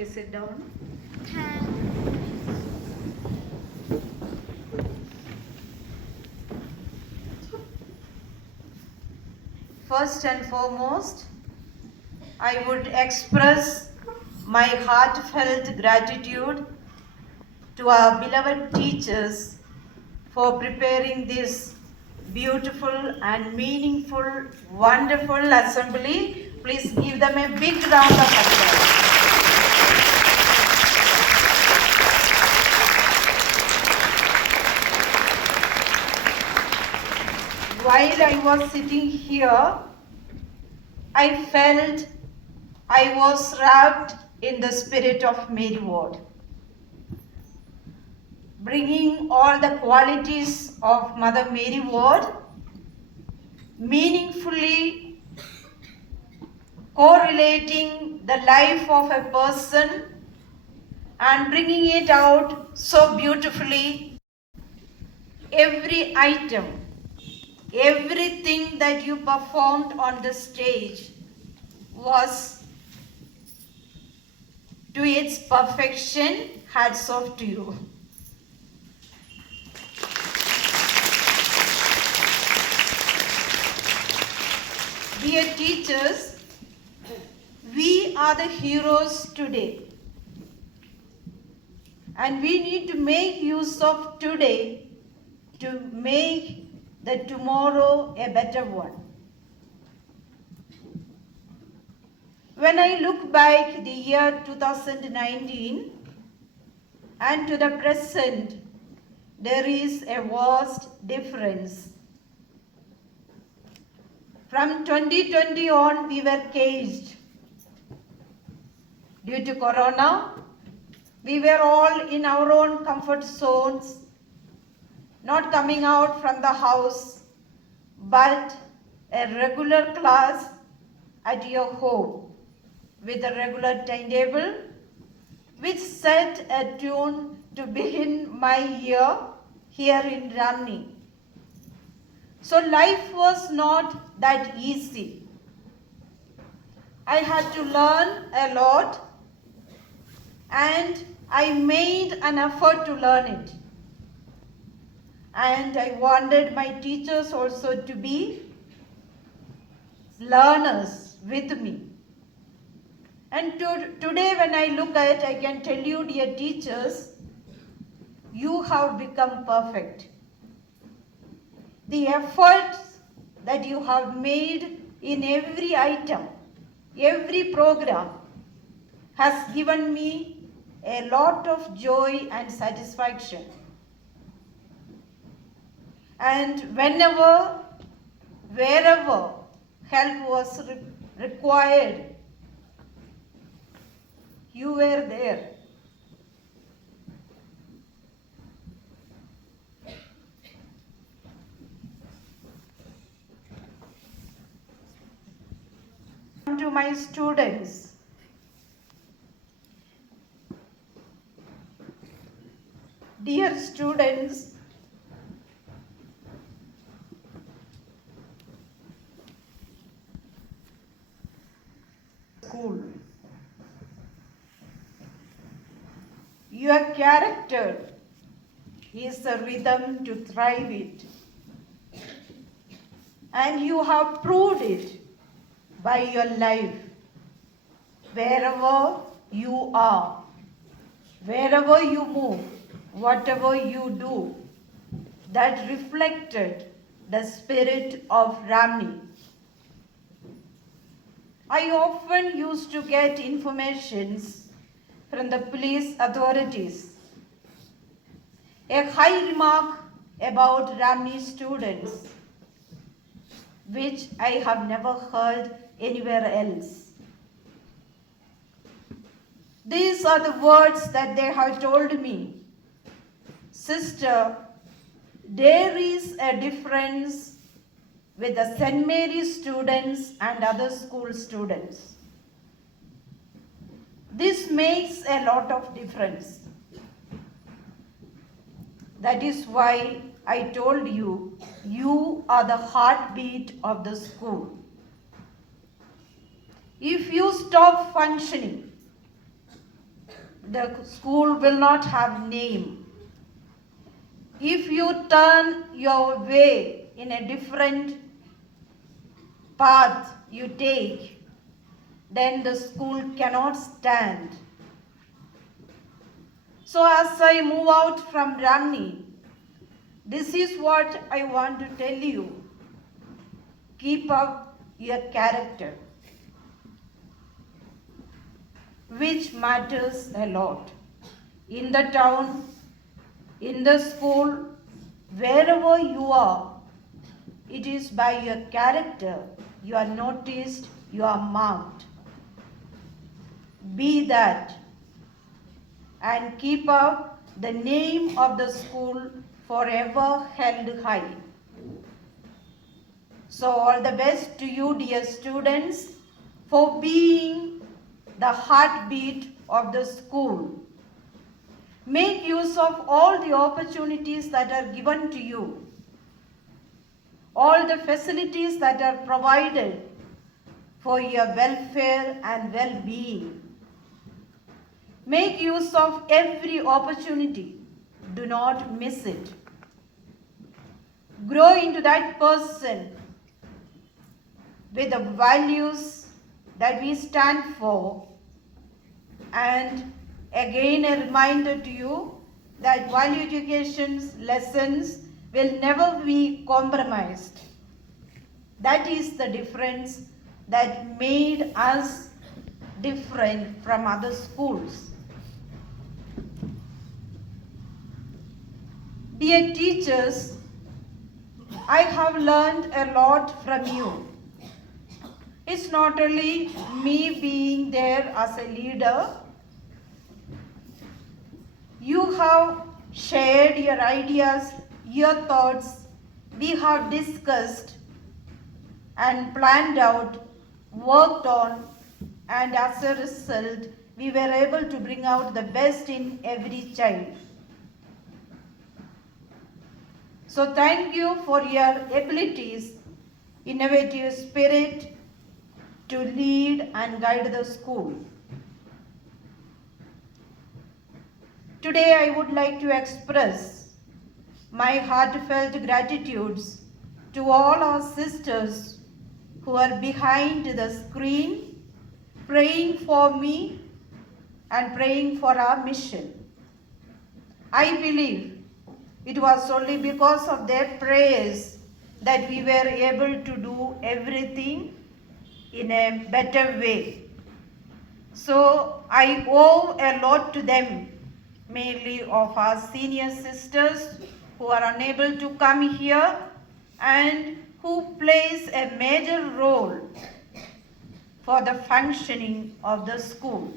Please sit down. First and foremost, I would express my heartfelt gratitude to our beloved teachers for preparing this beautiful and meaningful, wonderful assembly. Please give them a big round of applause. While I was sitting here, I felt I was wrapped in the spirit of Mary Ward, bringing all the qualities of Mother Mary Ward, meaningfully correlating the life of a person and bringing it out so beautifully. Every item, everything that you performed on the stage was to its perfection. Hats off to you. Dear teachers, we are the heroes today, and we need to make use of today to make the tomorrow a better one. When I look back the year 2019 and to the present, there is a vast difference. From 2020 on, we were caged. Due to Corona, we were all in our own comfort zones, not coming out from the house, but a regular class at your home with a regular timetable, which set a tune to begin my year here in Ramnee. So life was not that easy. I had to learn a lot, and I made an effort to learn it. And I wanted my teachers also to be learners with me. And today when I look at it, I can tell you, dear teachers, you have become perfect. The efforts that you have made in every item, every program, has given me a lot of joy and satisfaction. And whenever, wherever help was required, you were there. To my students, dear students, school, your character is a rhythm to thrive it, and you have proved it by your life, wherever you are, wherever you move, whatever you do, that reflected the spirit of Ramnee. I often used to get informations from the police authorities, a high remark about Ramnee students, which I have never heard anywhere else. These are the words that they have told me. Sister, there is a difference with the St.Mary students and other school students. This makes a lot of difference. That is why I told you, you are the heartbeat of the school. If you stop functioning, the school will not have name. If you turn your way in a different path you take, then the school cannot stand. So as I move out from Ramnee, this is what I want to tell you. Keep up your character, which matters a lot. In the town, in the school, wherever you are, it is by your character you are noticed, you are marked. Be that and keep up the name of the school forever held high. So all the best to you, dear students, for being the heartbeat of the school. Make use of all the opportunities that are given to you, all the facilities that are provided for your welfare and well-being. Make use of every opportunity. Do not miss it. Grow into that person with the values that we stand for. And again, a reminder to you that value education's lessons will never be compromised. That is the difference that made us different from other schools. Dear teachers, I have learned a lot from you. It's not only me being there as a leader. You have shared your ideas, your thoughts. We have discussed and planned out, worked on, and as a result, we were able to bring out the best in every child. So thank you for your abilities, innovative spirit to lead and guide the school. Today I would like to express my heartfelt gratitudes to all our sisters who are behind the screen, praying for me and praying for our mission. I believe it was only because of their prayers that we were able to do everything in a better way. So I owe a lot to them, mainly of our senior sisters who are unable to come here and who plays a major role for the functioning of the school.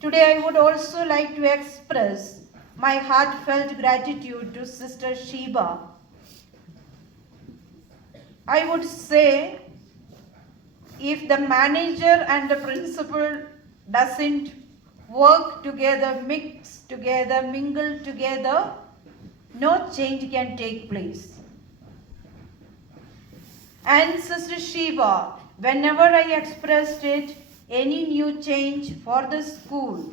Today I would also like to express my heartfelt gratitude to Sister Sheba. I would say if the manager and the principal doesn't work together, mix together, mingle together, no change can take place. And Sister Sheba, whenever I expressed it, any new change for the school,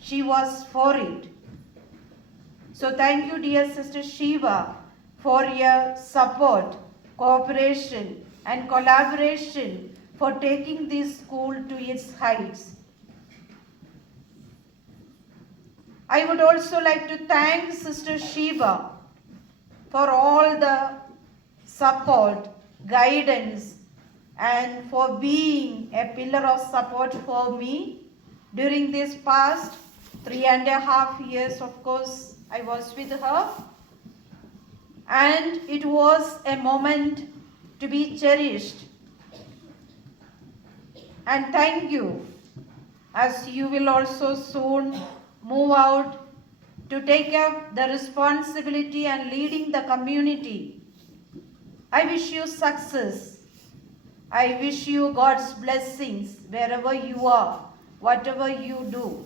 she was for it. So thank you, dear Sister Sheba, for your support, cooperation and collaboration for taking this school to its heights. I would also like to thank Sister Sheba for all the support, guidance, and for being a pillar of support for me during this past 3.5 years. Of course, I was with her, and it was a moment to be cherished. And thank you, as you will also soon move out to take up the responsibility and leading the community. I wish you success. I wish you God's blessings wherever you are, whatever you do.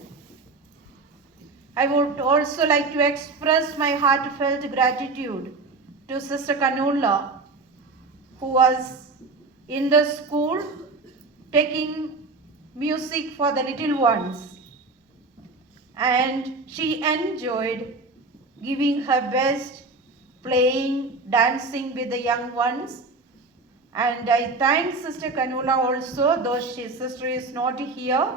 I would also like to express my heartfelt gratitude to Sister Kanula, who was in the school taking music for the little ones, and she enjoyed giving her best, playing, dancing with the young ones. And I thank Sister Kanula also, though sister is not here,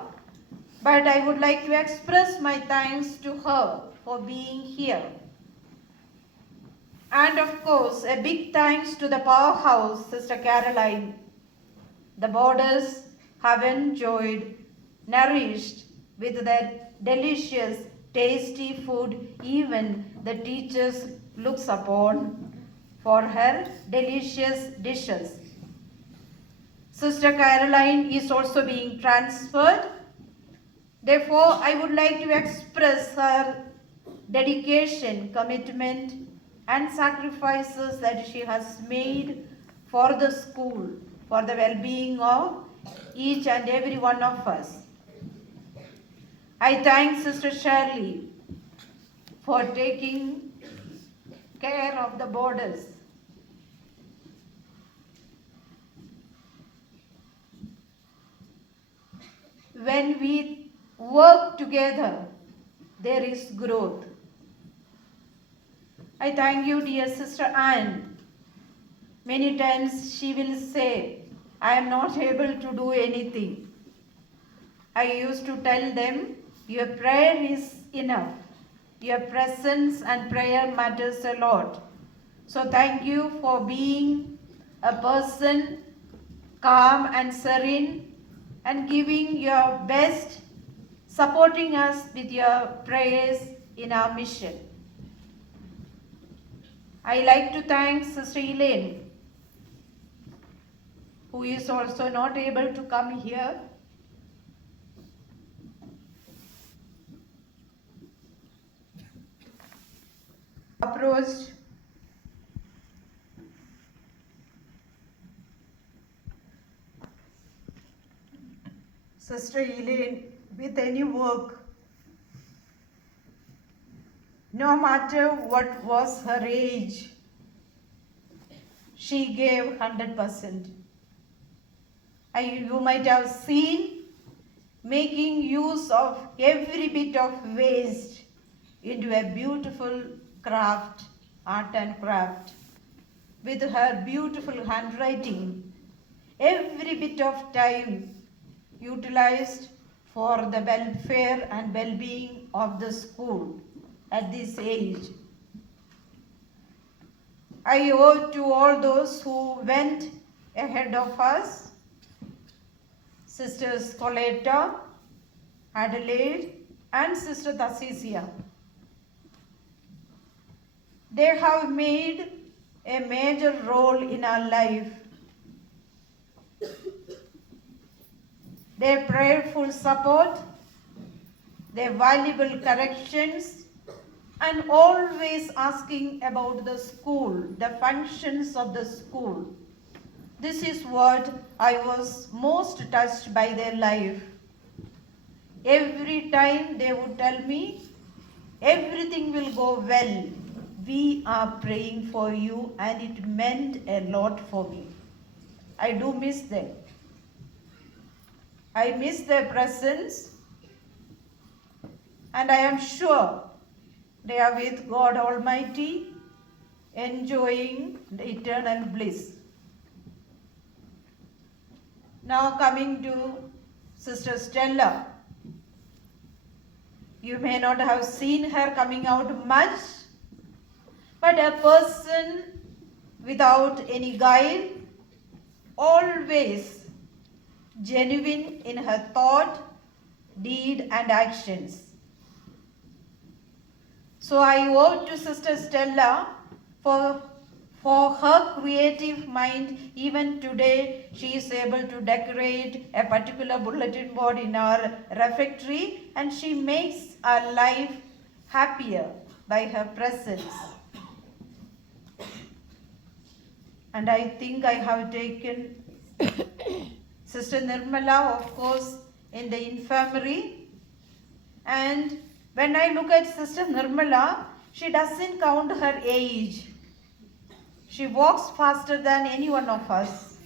but I would like to express my thanks to her for being here. And of course, a big thanks to the powerhouse, Sister Caroline. The boarders have enjoyed, nourished with their delicious, tasty food. Even the teachers looks upon for her delicious dishes. Sister Caroline is also being transferred. Therefore, I would like to express her dedication, commitment, and sacrifices that she has made for the school, for the well-being of each and every one of us. I thank Sister Shirley for taking care of the boarders. When we work together, there is growth. I thank you, dear Sister Anne. Many times she will say, I am not able to do anything. I used to tell them, your prayer is enough. Your presence and prayer matters a lot. So thank you for being a person calm and serene and giving your best, supporting us with your prayers in our mission. I like to thank Sister Elaine, who is also not able to come here. Approached Sister Elaine with any work, no matter what was her age, she gave 100%. You might have seen making use of every bit of waste into a beautiful craft, art and craft, with her beautiful handwriting. Every bit of time utilized for the welfare and well-being of the school at this age. I owe to all those who went ahead of us, Sisters Coletta, Adelaide, and Sister Tassisia. They have made a major role in our life. Their prayerful support, their valuable corrections, and always asking about the school, the functions of the school. This is what I was most touched by their life. Every time they would tell me, everything will go well. We are praying for you, and it meant a lot for me. I do miss them. I miss their presence, and I am sure they are with God Almighty, enjoying the eternal bliss. Now coming to Sister Stella. You may not have seen her coming out much, but a person without any guile, always genuine in her thought, deed, and actions. So I owe to Sister Stella for her creative mind. Even today, she is able to decorate a particular bulletin board in our refectory, and she makes our life happier by her presence. And I think I have taken Sister Nirmala, of course, in the infirmary. And when I look at Sister Nirmala, she doesn't count her age. She walks faster than any one of us,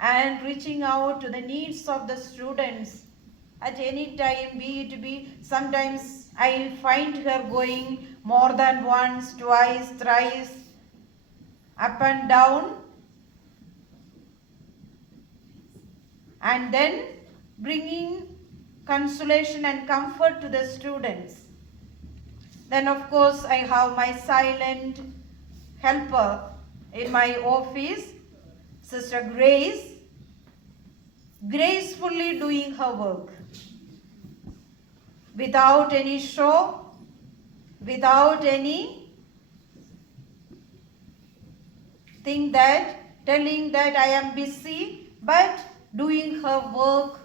and reaching out to the needs of the students at any time, sometimes I find her going more than once, twice, thrice, up and down, and then bringing consolation and comfort to the students. Then of course I have my silent helper in my office, Sister Grace, gracefully doing her work without any show, without any thing that telling that I am busy, but doing her work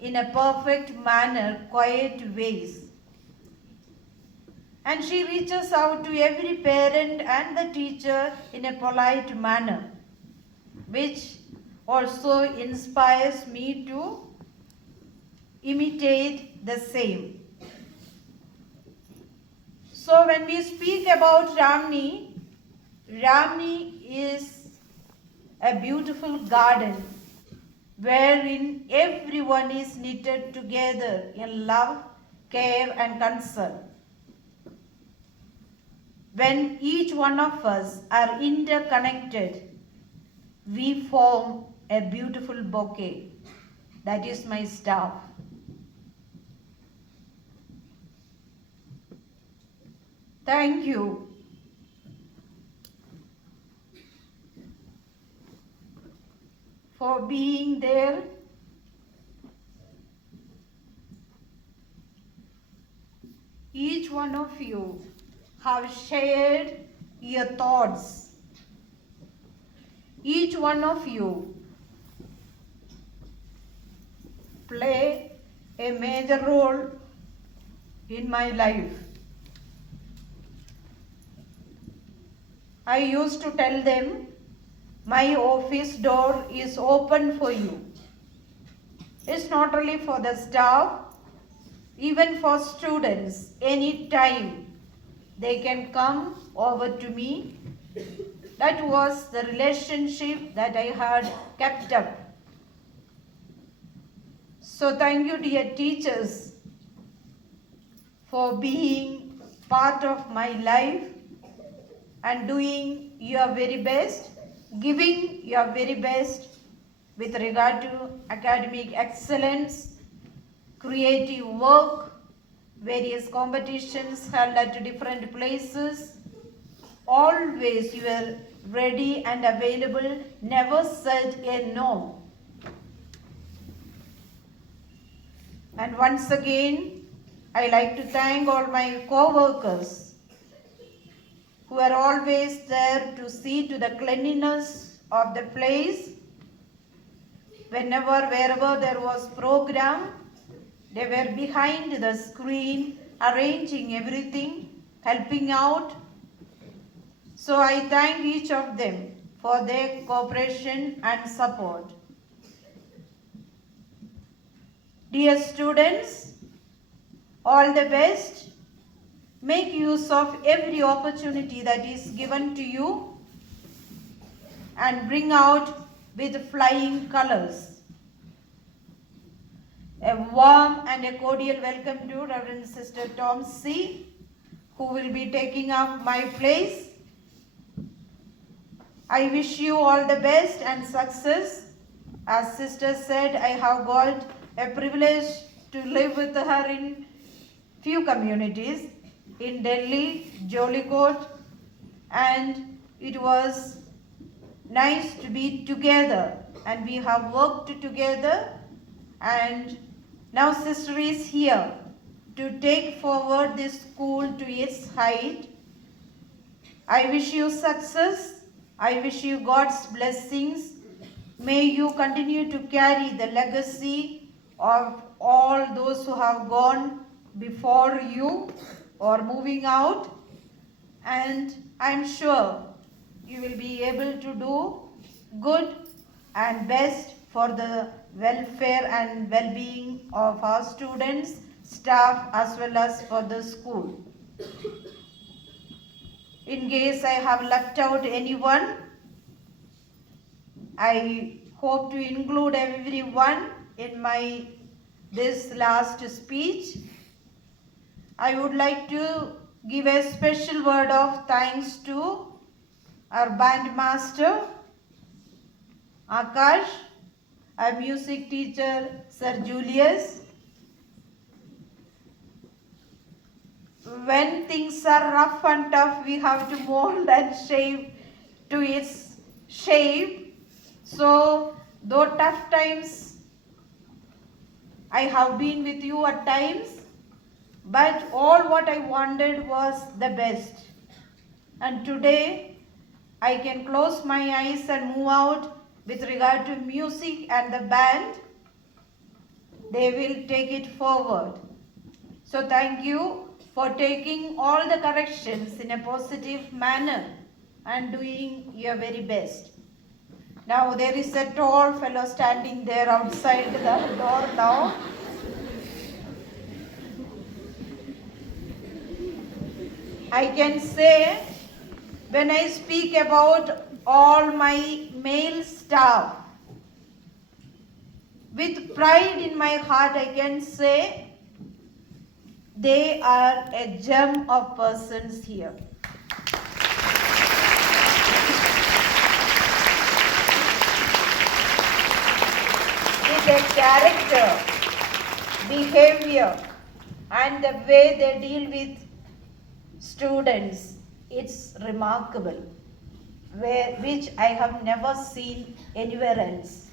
in a perfect manner, quiet ways. And she reaches out to every parent and the teacher in a polite manner, which also inspires me to imitate the same. So when we speak about Ramnee, Ramnee is a beautiful garden wherein everyone is knitted together in love, care and concern. When each one of us are interconnected, we form a beautiful bouquet. That is my staff. Thank you. For being there. Each one of you have shared your thoughts. Each one of you play a major role in my life. I used to tell them, my office door is open for you. It's not only for the staff, even for students, anytime they can come over to me. That was the relationship that I had kept up. So thank you, dear teachers, for being part of my life and doing your very best, giving your very best with regard to academic excellence, creative work, various competitions held at different places. Always you were ready and available, never said a no. And once again, I like to thank all my co-workers who are always there to see to the cleanliness of the place. Wherever there was program, they were behind the screen, arranging everything, helping out. So I thank each of them for their cooperation and support. Dear students, all the best. Make use of every opportunity that is given to you and bring out with flying colors. A warm and a cordial welcome to Reverend Sister Tom C., who will be taking up my place. I wish you all the best and success. As Sister said, I have got a privilege to live with her in few communities, in Delhi, Jollycoat, and it was nice to be together, and we have worked together, and now Sister is here to take forward this school to its height. I wish you success. I wish you God's blessings. May you continue to carry the legacy of all those who have gone before you or moving out, and I am sure you will be able to do good and best for the welfare and well-being of our students, staff as well as for the school. In case I have left out anyone, I hope to include everyone in my this last speech. I would like to give a special word of thanks to our band master, Akash, our music teacher, Sir Julius. When things are rough and tough, we have to mold and shape to its shape. So, though tough times, I have been with you at times, but all what I wanted was the best. And today, I can close my eyes and move out with regard to music and the band. They will take it forward. So thank you for taking all the corrections in a positive manner and doing your very best. Now there is a tall fellow standing there outside the door now. I can say, when I speak about all my male staff, with pride in my heart I can say, they are a gem of persons here. With their character, behavior, and the way they deal with students, it's remarkable, which I have never seen anywhere else.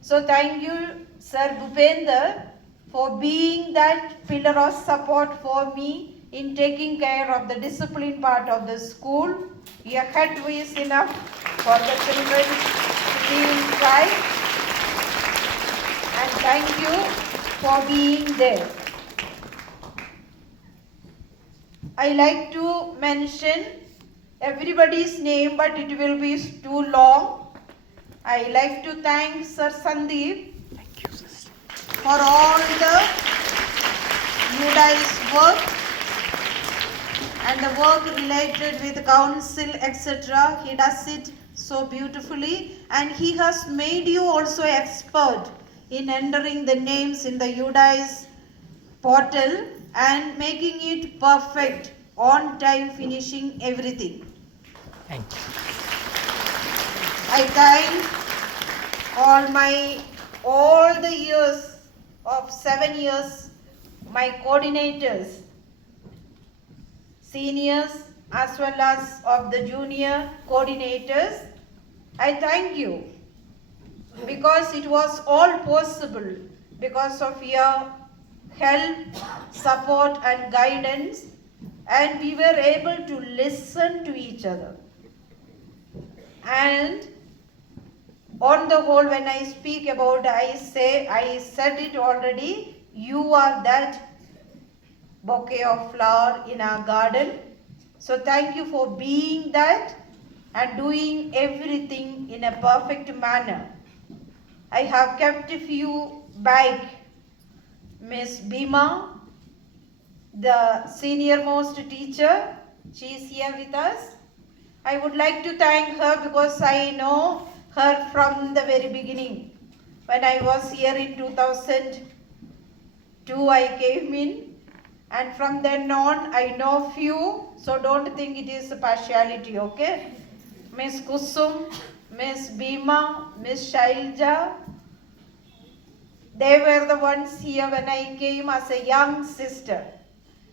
So thank you, Sir Bhupender, for being that pillar of support for me in taking care of the discipline part of the school. Your head is enough for the children to be in pride. And thank you for being there. I like to mention everybody's name, but it will be too long. I like to thank Sir Sandeep for all the UDI's work and the work related with council, etc. He does it so beautifully, and he has made you also expert in entering the names in the UDI's portal and making it perfect, on time, finishing everything. Thank you. I thank all the years of 7 years, my coordinators, seniors as well as of the junior coordinators. I thank you because it was all possible because of your help, support and guidance, and we were able to listen to each other. And on the whole, when I speak about, I said it already, you are that bouquet of flower in our garden. So thank you for being that and doing everything in a perfect manner. I have kept a few back. Miss Bhima, the senior most teacher, she is here with us. I would like to thank her because I know her from the very beginning. When I was here in 2002, I came in, and from then on I know few, so don't think it is a partiality, okay? Miss Kusum, Miss Bhima, Miss Shailja, they were the ones here when I came as a young sister,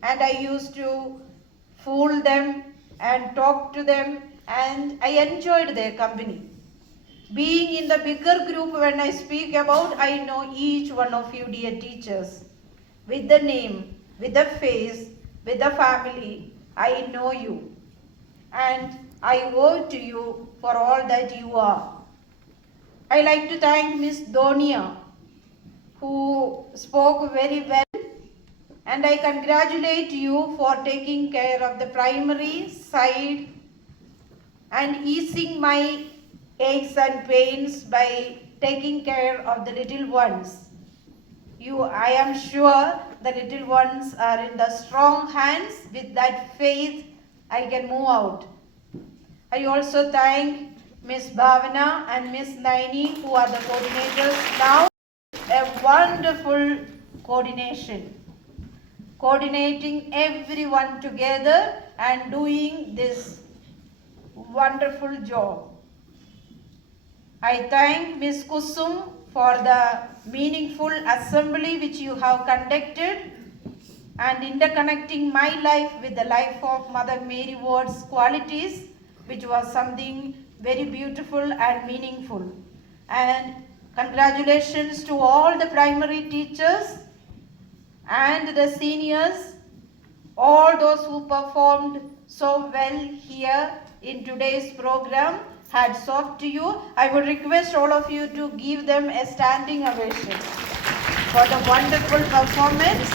and I used to fool them and talk to them, and I enjoyed their company. Being in the bigger group, when I speak about, I know each one of you dear teachers, with the name, with the face, with the family. I know you, and I owe to you for all that you are. I like to thank Miss Donia, who spoke very well, and I congratulate you for taking care of the primary side and easing my aches and pains by taking care of the little ones. I am sure the little ones are in the strong hands. With that faith, I can move out. I also thank Miss Bhavana and Miss Naini, who are the coordinators now. a wonderful coordination. Coordinating everyone together and doing this wonderful job. I thank Ms. Kusum for the meaningful assembly which you have conducted and interconnecting my life with the life of Mother Mary Ward's qualities, which was something very beautiful and meaningful. And congratulations to all the primary teachers and the seniors, all those who performed so well here in today's program. Hats off to you. I would request all of you to give them a standing ovation for the wonderful performance,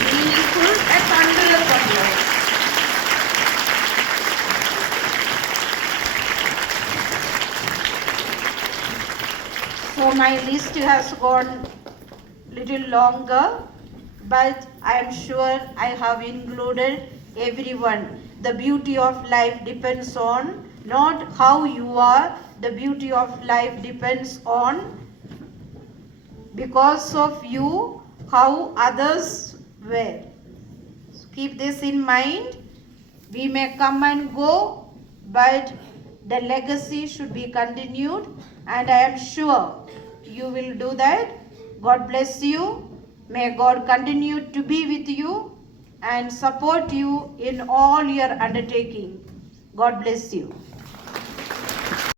meaningful and wonderful. So my list has gone little longer, but I am sure I have included everyone. The beauty of life depends on not how you are, the beauty of life depends on because of you, how others were. So keep this in mind. We may come and go, but the legacy should be continued, and I am sure you will do that. God bless you. May God continue to be with you and support you in all your undertaking. God bless you.